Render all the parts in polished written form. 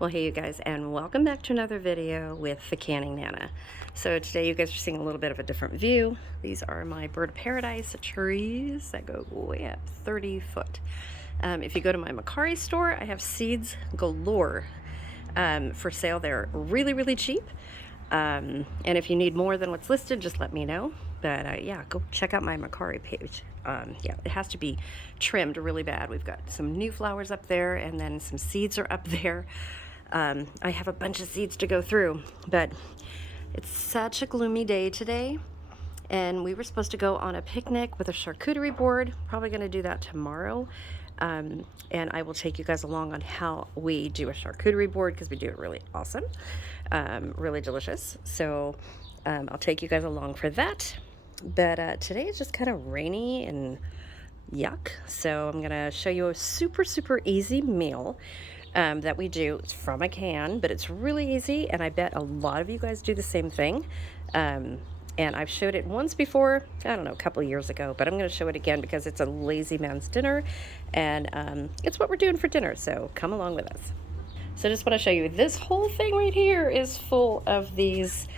Well, hey you guys, and welcome back to another video with the Canning Nana. So today you guys are seeing a little bit of a different view. These are my bird of paradise trees that go way up 30 foot. If you go to my Macari store, I have seeds galore for sale. They're really cheap. And if you need more than what's listed, just let me know. But yeah, go check out my Macari page. Yeah, it has to be trimmed really bad. We've got some new flowers up there, and then some seeds are up there. I have a bunch of seeds to go through, but it's such a gloomy day today, and we were supposed to go on a picnic with a charcuterie board. Probably going to do that tomorrow, and I will take you guys along on how we do a charcuterie board because we do it really awesome, really delicious. So I'll take you guys along for that. But today is just kind of rainy and yuck, so I'm gonna show you a super easy meal that we do. It's from a can, but it's really easy, and I bet a lot of you guys do the same thing. And I've showed it once before, I don't know, a couple of years ago, but I'm going to show it again because it's a lazy man's dinner, and it's what we're doing for dinner, so come along with us. So I just want to show you, this whole thing right here is full of these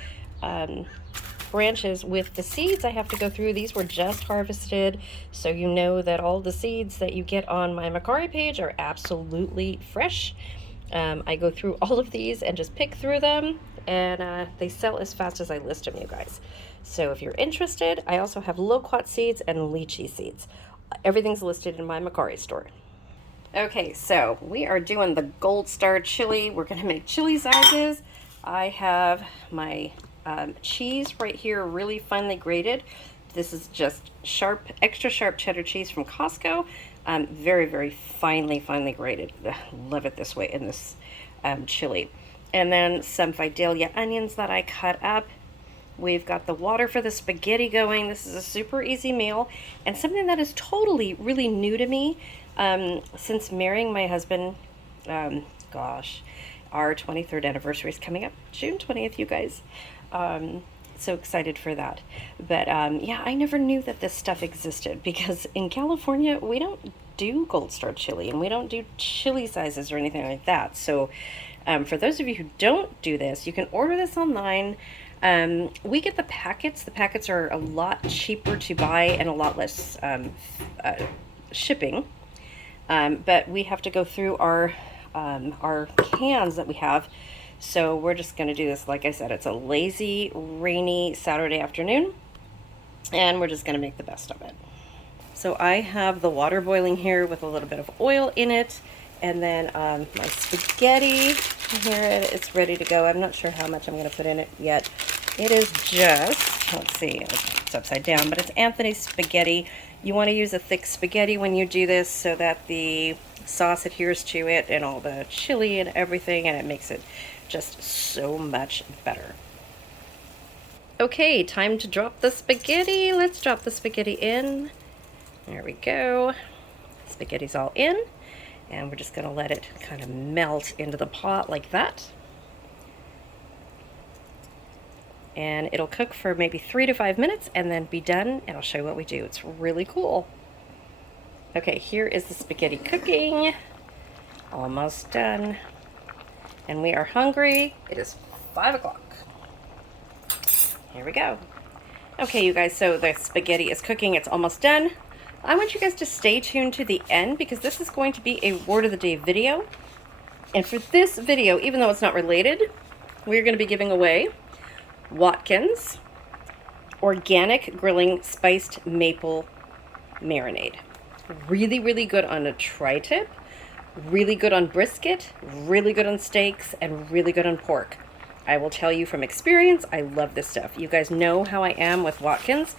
branches with the seeds I have to go through. These were just harvested, so you know that all the seeds that you get on my Macari page are absolutely fresh. I go through all of these and just pick through them, and they sell as fast as I list them, you guys. So if you're interested, I also have loquat seeds and lychee seeds. Everything's listed in my Macari store. Okay, so we are doing the Gold Star chili. We're going to make chili sizes. I have my cheese right here, really finely grated. This is just sharp, extra sharp cheddar cheese from Costco. Very finely grated. Love it this way in this chili. And then some Vidalia onions that I cut up. We've got the water for the spaghetti going. This is a super easy meal, and something that is totally really new to me since marrying my husband. Gosh, our 23rd anniversary is coming up June 20th, you guys. So excited for that. But yeah, I never knew that this stuff existed, because in California we don't do Gold Star chili, and we don't do chili sizes or anything like that. So for those of you who don't do this, you can order this online. We get the packets. The packets are a lot cheaper to buy and a lot less shipping. But we have to go through our cans that we have. So we're just going to do this. Like I said, it's a lazy, rainy Saturday afternoon, and we're just going to make the best of it. So I have the water boiling here with a little bit of oil in it, and then my spaghetti here, it's ready to go. I'm not sure how much I'm going to put in it yet. It is just, let's see, it's upside down, but it's Anthony's spaghetti. You want to use a thick spaghetti when you do this so that the sauce adheres to it and all the chili and everything, and it makes it just so much better. Okay, time to drop the spaghetti. Let's drop the spaghetti in. There we go. Spaghetti's all in, and we're just going to let it kind of melt into the pot like that. And it'll cook for maybe 3 to 5 minutes and then be done, and I'll show you what we do. It's really cool. Okay, here is the spaghetti cooking. Almost done. And we are hungry. It is 5 o'clock. Here we go. Okay, you guys, so the spaghetti is cooking. It's almost done. I want you guys to stay tuned to the end, because this is going to be a word of the day video. And for this video, even though it's not related, we're going to be giving away Watkins organic grilling spiced maple marinade. Really good on a tri-tip, really good on brisket, really good on steaks, and really good on pork. I will tell you from experience, I love this stuff. You guys know how I am with Watkins.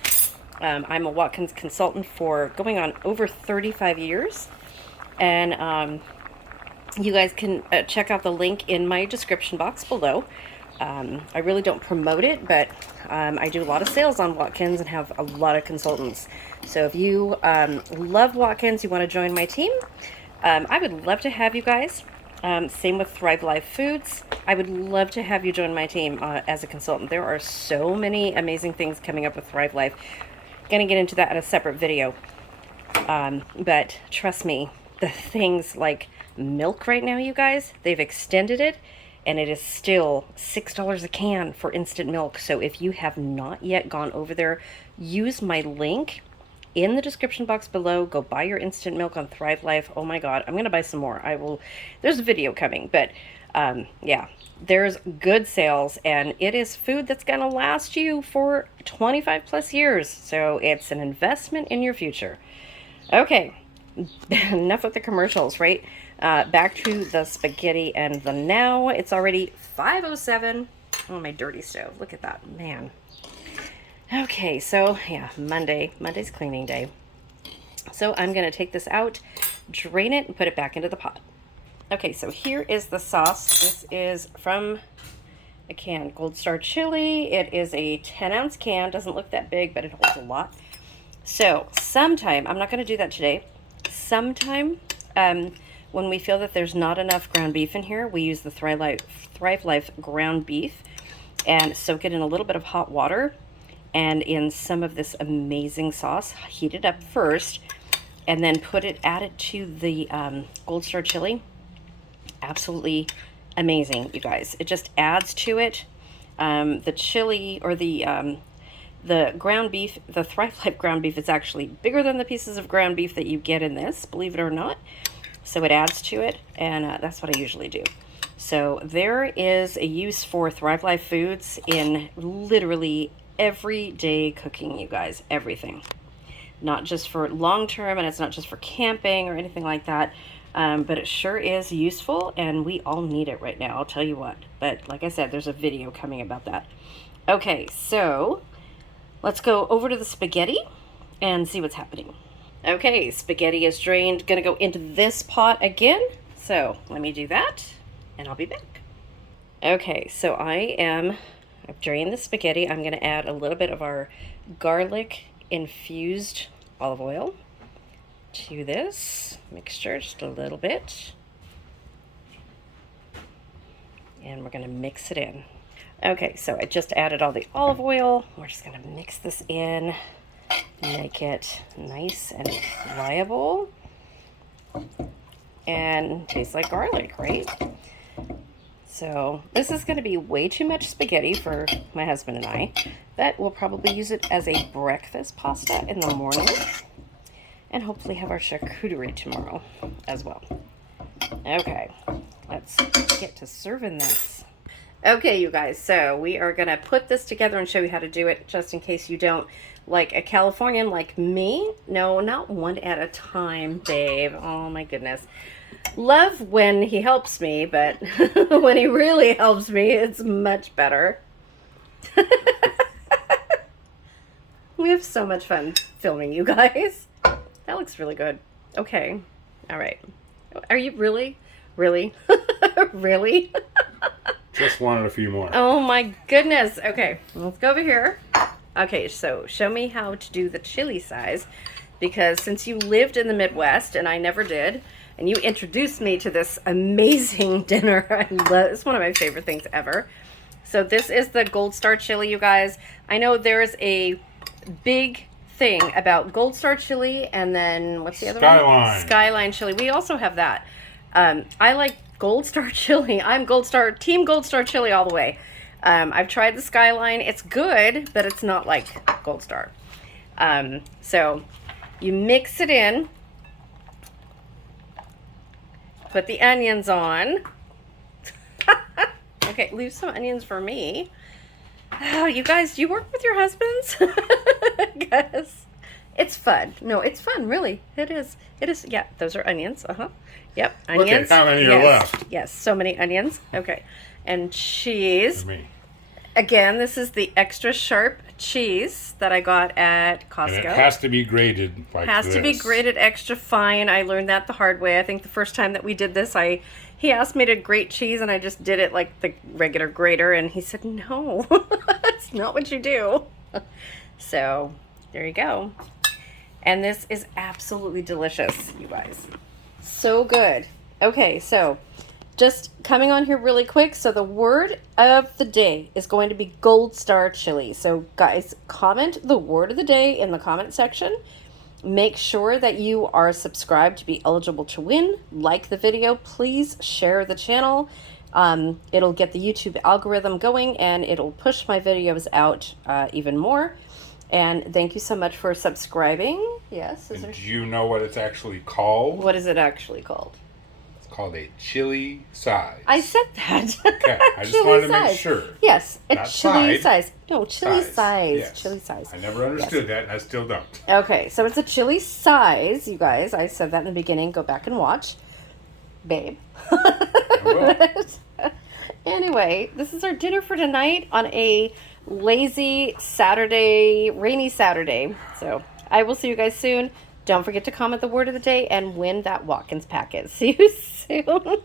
I'm a Watkins consultant for going on over 35 years, and you guys can check out the link in my description box below. I really don't promote it, but I do a lot of sales on Watkins and have a lot of consultants. So if you love Watkins, you want to join my team, I would love to have you guys. Same with Thrive Life Foods. I would love to have you join my team as a consultant. There are so many amazing things coming up with Thrive Life. Going to get into that in a separate video. But trust me, the things like milk right now, you guys. They've extended it, and it is still $6 a can for instant milk. So if you have not yet gone over there, use my link in the description box below. Go buy your instant milk on Thrive Life. Oh my God, I'm gonna buy some more. There's a video coming, but yeah, there's good sales, and it is food that's gonna last you for 25 plus years. So it's an investment in your future. Okay, enough with the commercials, right? Back to the spaghetti and the now. It's already 5:07. Oh, my dirty stove. Look at that, man. Okay, so yeah, Monday's cleaning day. So I'm gonna take this out, drain it, and put it back into the pot. Okay, so here is the sauce. This is from a can, Gold Star chili. It is a 10-ounce can. Doesn't look that big, but it holds a lot. So sometime, I'm not gonna do that today. Sometime, when we feel that there's not enough ground beef in here, we use the Thrive Life ground beef and soak it in a little bit of hot water and in some of this amazing sauce. Heat it up first and then add it to the Gold Star chili. Absolutely amazing, you guys. It just adds to it. The chili, or the ground beef, the Thrive Life ground beef is actually bigger than the pieces of ground beef that you get in this, believe it or not. So it adds to it, and that's what I usually do. So there is a use for Thrive Life foods in literally everyday cooking, you guys. Everything. Not just for long term, and it's not just for camping or anything like that, but it sure is useful, and we all need it right now, I'll tell you what. But like I said, there's a video coming about that. Okay, so let's go over to the spaghetti and see what's happening. Okay, spaghetti is drained. Gonna go into this pot again. So let me do that and I'll be back. Okay, so I've drained the spaghetti. I'm gonna add a little bit of our garlic infused olive oil to this mixture, just a little bit. And we're gonna mix it in. Okay, so I just added all the olive oil. We're just gonna mix this in, make it nice and pliable, and tastes like garlic, right? So this is gonna be way too much spaghetti for my husband and I, but we'll probably use it as a breakfast pasta in the morning, and hopefully have our charcuterie tomorrow as well. Okay, let's get to serving this. Okay, you guys, so we are going to put this together and show you how to do it, just in case you don't, like a Californian like me. No, not one at a time, babe. Oh my goodness. Love when he helps me, but when he really helps me, it's much better. We have so much fun filming, you guys. That looks really good. Okay. All right. Are you really? Really? Really? Just wanted a few more. Oh my goodness. Okay, let's go over here. Okay, so show me how to do the chili size, because since you lived in the Midwest and I never did, and you introduced me to this amazing dinner, it's one of my favorite things ever. So this is the Gold Star chili, you guys. I know there's a big thing about Gold Star chili, and then what's the other one? Skyline chili. We also have that. I like Gold Star chili. I'm Team Gold Star chili all the way. I've tried the Skyline. It's good, but it's not like Gold Star. So you mix it in, put the onions on. Okay, leave some onions for me. Oh, you guys, do you work with your husbands? Because it's fun. No, it's fun, really. It is. It is. Yeah, those are onions. Yep, onions. Look at how many are left. Yes, so many onions. Okay, and cheese. Again, this is the extra sharp cheese that I got at Costco. And it has to be grated like this. Has to be grated extra fine. I learned that the hard way. I think the first time that we did this, he asked me to grate cheese, and I just did it like the regular grater, and he said, no, that's not what you do. So there you go. And this is absolutely delicious, you guys. So good. Okay, so just coming on here really quick. So the word of the day is going to be Gold Star chili. So guys, comment the word of the day in the comment section. Make sure that you are subscribed to be eligible to win. Like the video. Please share the channel. It'll get the YouTube algorithm going, and it'll push my videos out even more. And thank you so much for subscribing. Yes. And do you know what it's actually called? What is it actually called? It's called a chili size. I said that. Okay, I just wanted to make sure. Yes, a Not chili side. size. No, chili size. Yes. Chili size. I never understood that, and I still don't. Okay, so it's a chili size, you guys. I said that in the beginning. Go back and watch. Babe. Anyway, this is our dinner for tonight on a lazy Saturday, rainy Saturday. So I will see you guys soon. Don't forget to comment the word of the day and win that Watkins packet. See you soon.